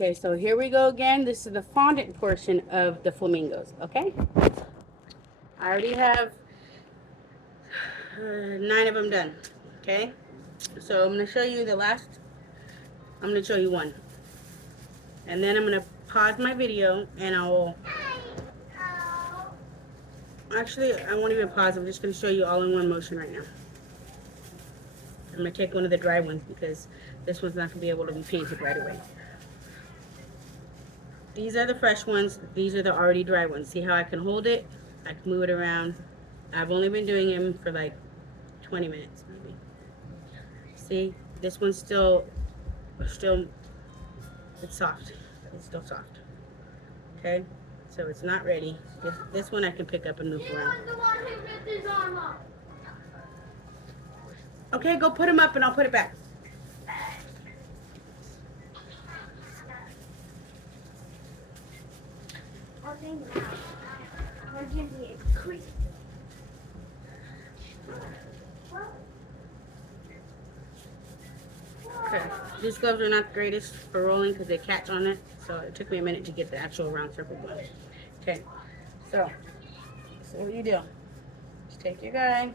Okay, so here we go again. This is the fondant portion of the flamingos, okay? I already have 9 of them done, okay? So I'm going to show you the last, I'm going to show you one. And then I'm going to pause my video and I'll, actually I won't even pause, I'm just going to show you all in one motion right now. I'm going to take one of the dry ones because this one's not going to be able to be painted right away. These are the fresh ones, these are the already dry ones. See how I can hold it? I can move it around. I've only been doing them for like 20 minutes maybe. See, this one's still, it's soft. It's still soft. Okay, so it's not ready. This one I can pick up and move around. Okay, go put him up and I'll put it back. Okay, these gloves are not the greatest for rolling because they catch on it, so it took me a minute to get the actual round circle glove. Okay, so what you do, just take your guy,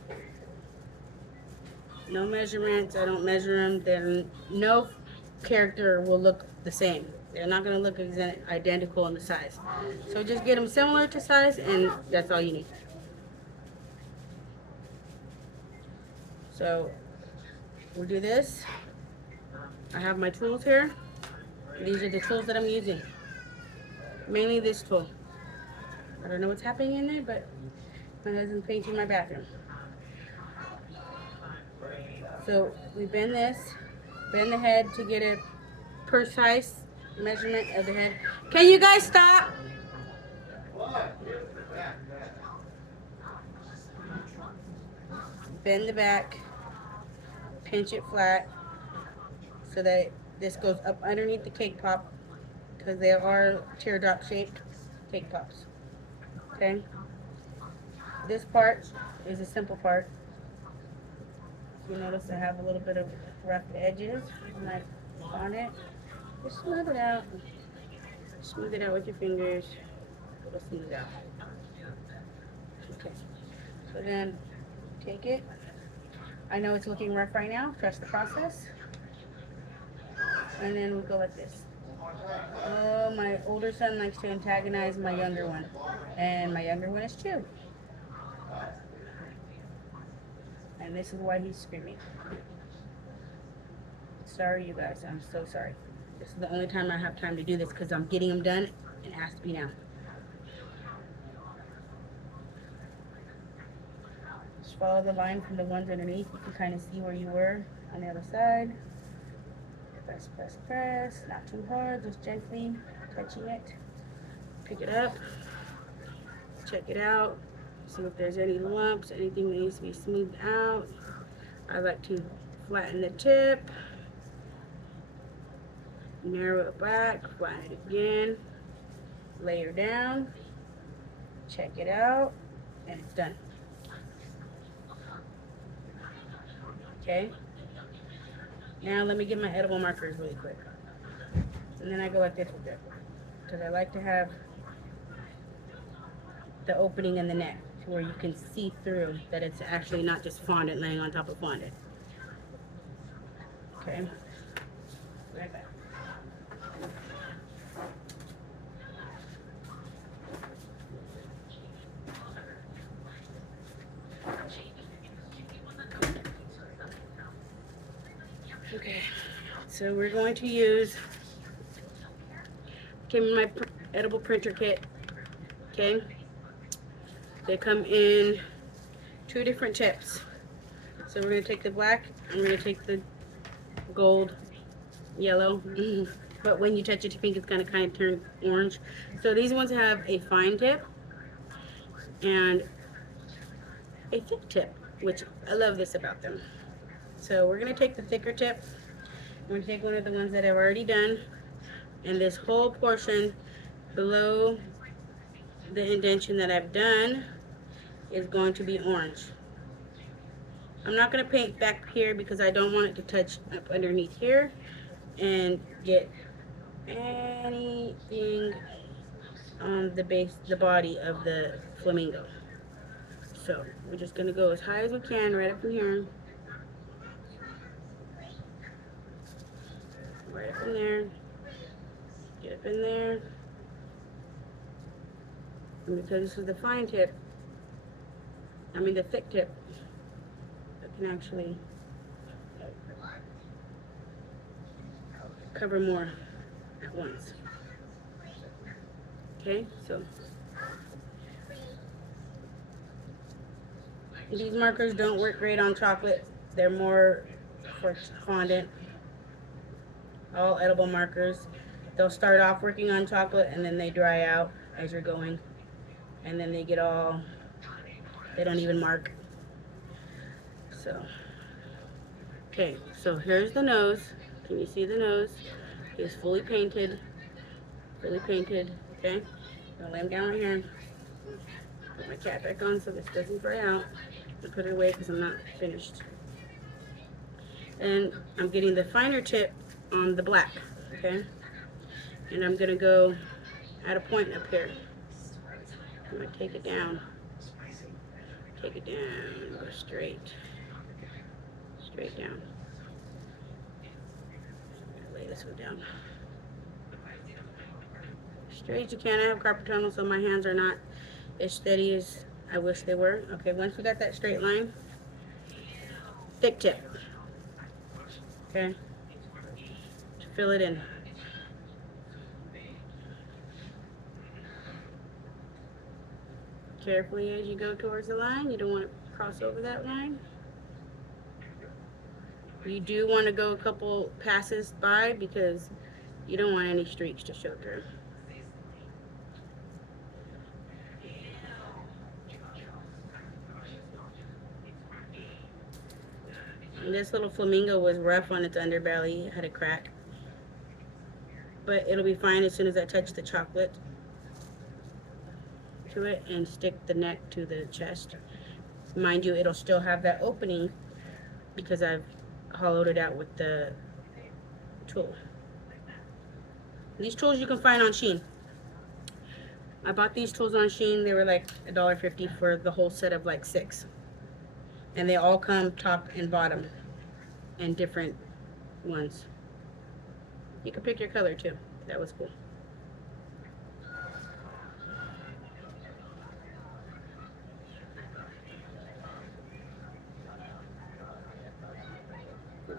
no measurements, I don't measure them, then no character will look the same. They're not going to look identical in the size. So just get them similar to size and that's all you need. So we'll do this. I have my tools here. These are the tools that I'm using. Mainly this tool. I don't know what's happening in there, but my husband's painting my bathroom. So we bend this, bend the head to get a precise measurement of the head. Can you guys stop? Bend the back, pinch it flat so that this goes up underneath the cake pop because they are teardrop shaped cake pops. Okay? This part is a simple part. You notice I have a little bit of rough edges on it. Just smooth it out. Smooth it out with your fingers. Just smooth it out. Okay. So then take it. I know it's looking rough right now. Trust the process. And then we'll go like this. Oh, my older son likes to antagonize my younger one. And my younger one is 2. And this is why he's screaming. Sorry, you guys. I'm so sorry. This is the only time I have time to do this because I'm getting them done. It has to be now. Just follow the line from the ones underneath. You can kind of see where you were on the other side. Press, press, press. Not too hard. Just gently touching it. Pick it up. Check it out. See if there's any lumps, anything that needs to be smoothed out. I like to flatten the tip, narrow it back, flatten it again, layer down, check it out, and it's done. Okay? Now let me get my edible markers really quick. And then I go like this with it. Because I like to have the opening in the neck to where you can see through that it's actually not just fondant laying on top of fondant. Okay, right back. Okay, so we're going to use, came in my edible printer kit. Okay, they come in 2 different tips. So we're going to take the black and we're going to take the gold, yellow. But when you touch it, you think it's going to kind of turn orange. So these ones have a fine tip and a thick tip, which I love this about them. So we're going to take the thicker tip. We're going to take one of the ones that I've already done. And this whole portion below the indentation that I've done is going to be orange. I'm not going to paint back here because I don't want it to touch up underneath here and get anything on the base, the body of the flamingo. So we're just gonna go as high as we can, right up in here, right up in there, get up in there. And because this is the fine tip, I mean the thick tip, I can actually cover more at once. Okay, so these markers don't work great on chocolate. They're more for fondant. All edible markers. They'll start off working on chocolate and then they dry out as you're going. And then they get all, they don't even mark. So, okay, so here's the nose. Can you see the nose? It's fully painted. Fully painted, okay? I'm gonna lay him down right here. Put my cap back on so this doesn't dry out. I'll put it away because I'm not finished. And I'm getting the finer tip on the black, okay? And I'm gonna go at a point up here. I'm gonna take it down. Take it down, go straight. Straight down. Lay this one down. Straight as you can. I have carpal tunnel, so my hands are not as steady as I wish they were. Okay, once we got that straight line, thick tip. Okay, fill it in. Carefully as you go towards the line. You don't want to cross over that line. You do want to go a couple passes by because you don't want any streaks to show through. And this little flamingo was rough on its underbelly. It had a crack. But it'll be fine as soon as I touch the chocolate to it and stick the neck to the chest. Mind you, it'll still have that opening because I've hollowed it out with the tool. These tools you can find on Shein. I bought these tools on Shein. They were like $1.50 for the whole set of like 6. And they all come top and bottom and different ones. You can pick your color too. That was cool.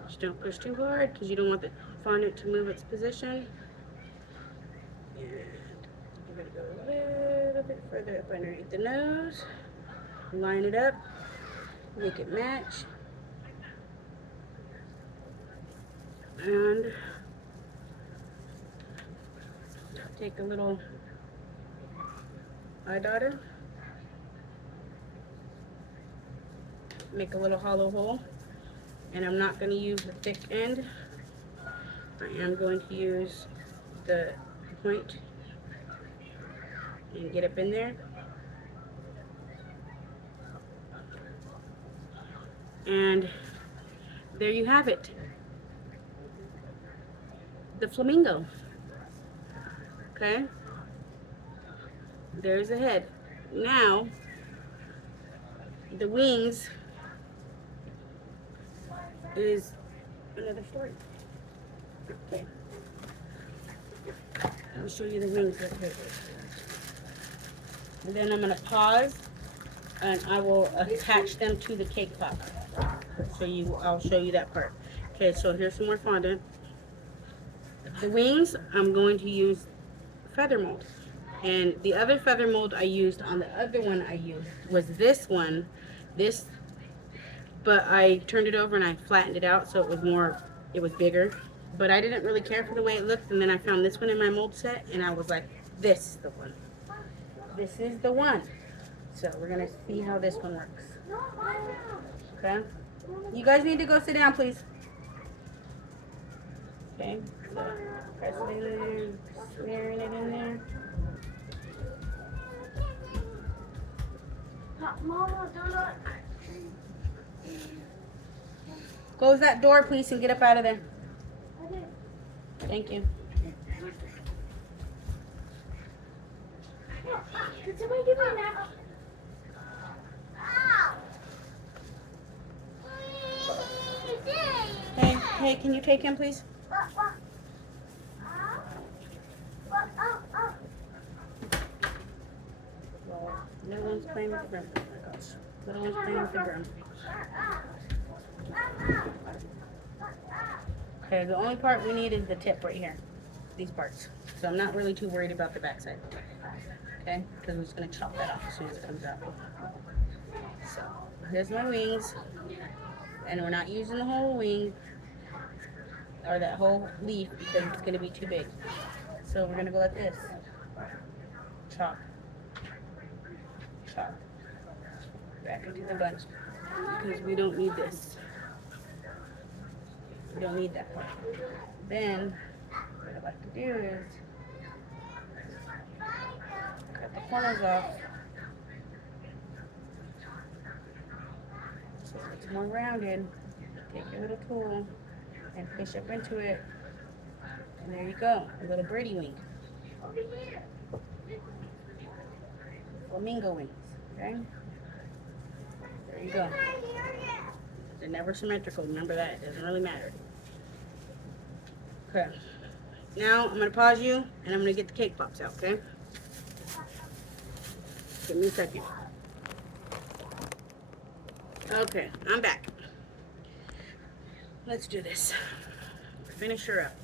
Just don't push too hard because you don't want the fondant to move its position. And you're going to go a little bit further up underneath the nose. Line it up. Make it match. And take a little eye daughter. Make a little hollow hole. And I'm not going to use the thick end. I am going to use the point and get up in there. And there you have it. The flamingo. Okay? There's the head. Now, the wings is another story. Okay. I'll show you the wings real quick. And then I'm going to pause and I will attach them to the cake pop. So I'll show you that part. Okay, so here's some more fondant. The wings, I'm going to use feather mold. And the other feather mold I used on the other one I used was this one. But I turned it over and I flattened it out so it was bigger. But I didn't really care for the way it looked, and then I found this one in my mold set and I was like, this is the one. This is the one. So we're gonna see how this one works. Okay? You guys need to go sit down, please. Okay, so press it in there, smearing it in there. Mama, do not. Close that door, please, and get up out of there. Thank you. Did somebody give me a napkin? Hey, can you take him, please? Little one's playing with the broom. Oh my gosh. Little one's playing with the broom. Okay, the only part we need is the tip right here. These parts. So I'm not really too worried about the backside. Okay? Because we're just going to chop that off as soon as it comes out. So, here's my wings. And we're not using the whole wing. Or that whole leaf because it's going to be too big. So we're going to go like this. Chop. Chop. Back into the bunch. Because we don't need this. We don't need that part. Then, what I like to do is cut the corners off so it's more rounded. Take your little tool and push up into it. And there you go, a little birdie wing. Flamingo wings, okay? There you go. They're never symmetrical, remember that, it doesn't really matter. Okay, now I'm going to pause you and I'm going to get the cake pops out, okay? Give me a second. Okay, I'm back. Let's do this. Finish her up.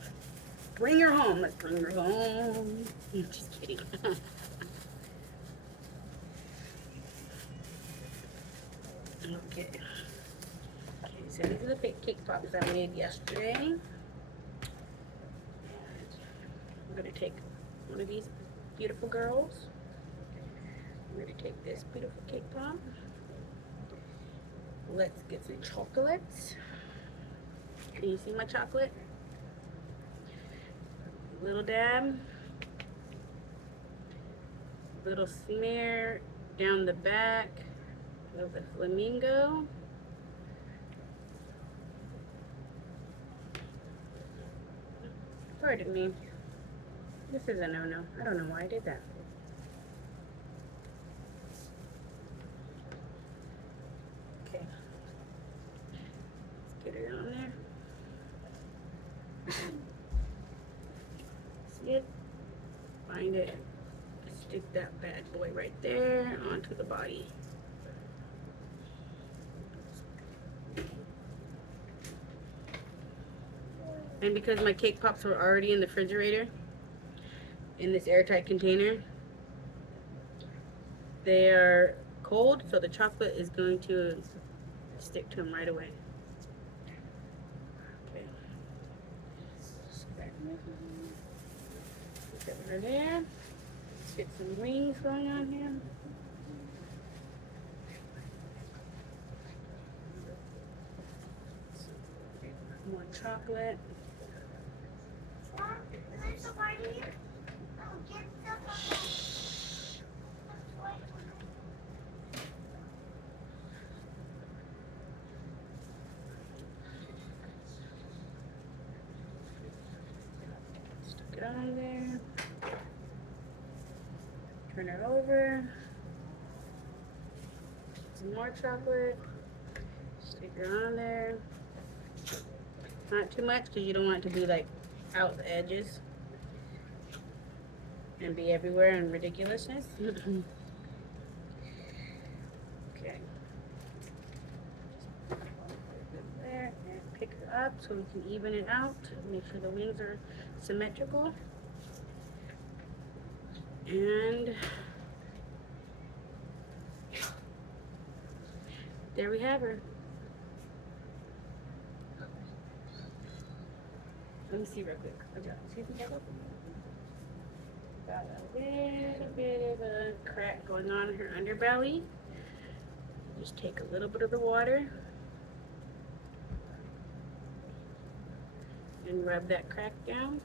Bring her home. Let's bring her home. Just kidding. Okay. Okay, so these are the cake pops I made yesterday. I'm going to take one of these beautiful girls. I'm going to take this beautiful cake pop. Let's get some chocolates. Can you see my chocolate? Little dab. Little smear down the back of the flamingo. Pardon me. This is a no-no. I don't know why I did that. Okay. Let's get it on there. See it? Find it. Stick that bad boy right there onto the body. And because my cake pops were already in the refrigerator, in this airtight container, they are cold, so the chocolate is going to stick to them right away. Okay. Put her there. Let's get some wings going on here. More chocolate. Stick it on there. Turn it over. Some more chocolate. Stick it on there. Not too much because you don't want it to be like out the edges and be everywhere and ridiculousness. Okay. There and pick it up so we can even it out. Make sure the wings are symmetrical. And there we have her. Let me see real quick. See if we got a little bit of a crack going on in her underbelly. Just take a little bit of the water and rub that crack down.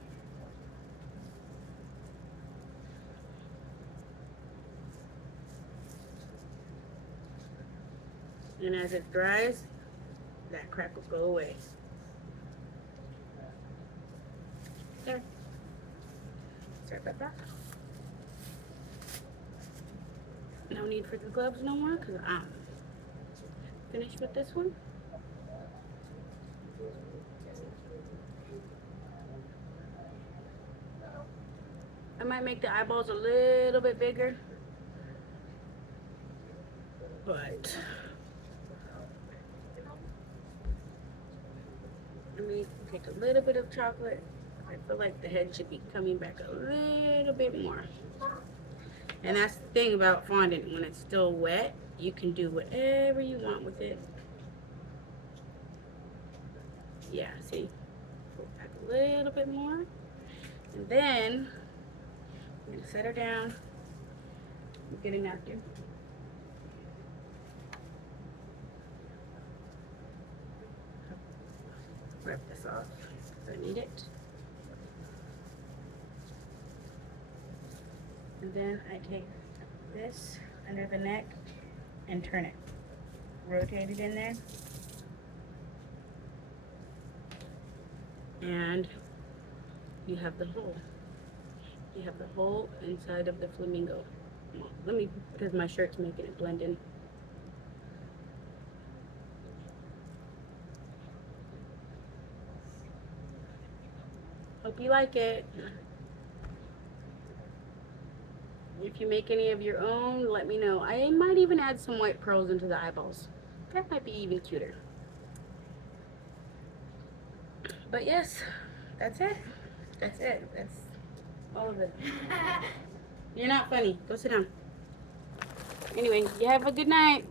And as it dries, that crack will go away. There. Sorry about that. No need for the gloves no more because I'm finished with this one. I might make the eyeballs a little bit bigger, but let me take a little bit of chocolate. I feel like the head should be coming back a little bit more. And that's the thing about fondant. When it's still wet, you can do whatever you want with it. Yeah, see? Pull back a little bit more. And then, I'm going to set her down. Get a napkin. Rip this off if I need it. And then I take this under the neck and turn it. Rotate it in there. And you have the hole. You have the hole inside of the flamingo. Let me, because my shirt's making it blend in. Hope you like it. If you make any of your own, let me know. I might even add some white pearls into the eyeballs. That might be even cuter. But yes, that's it. That's it. That's all of it. You're not funny. Go sit down. Anyway, you have a good night.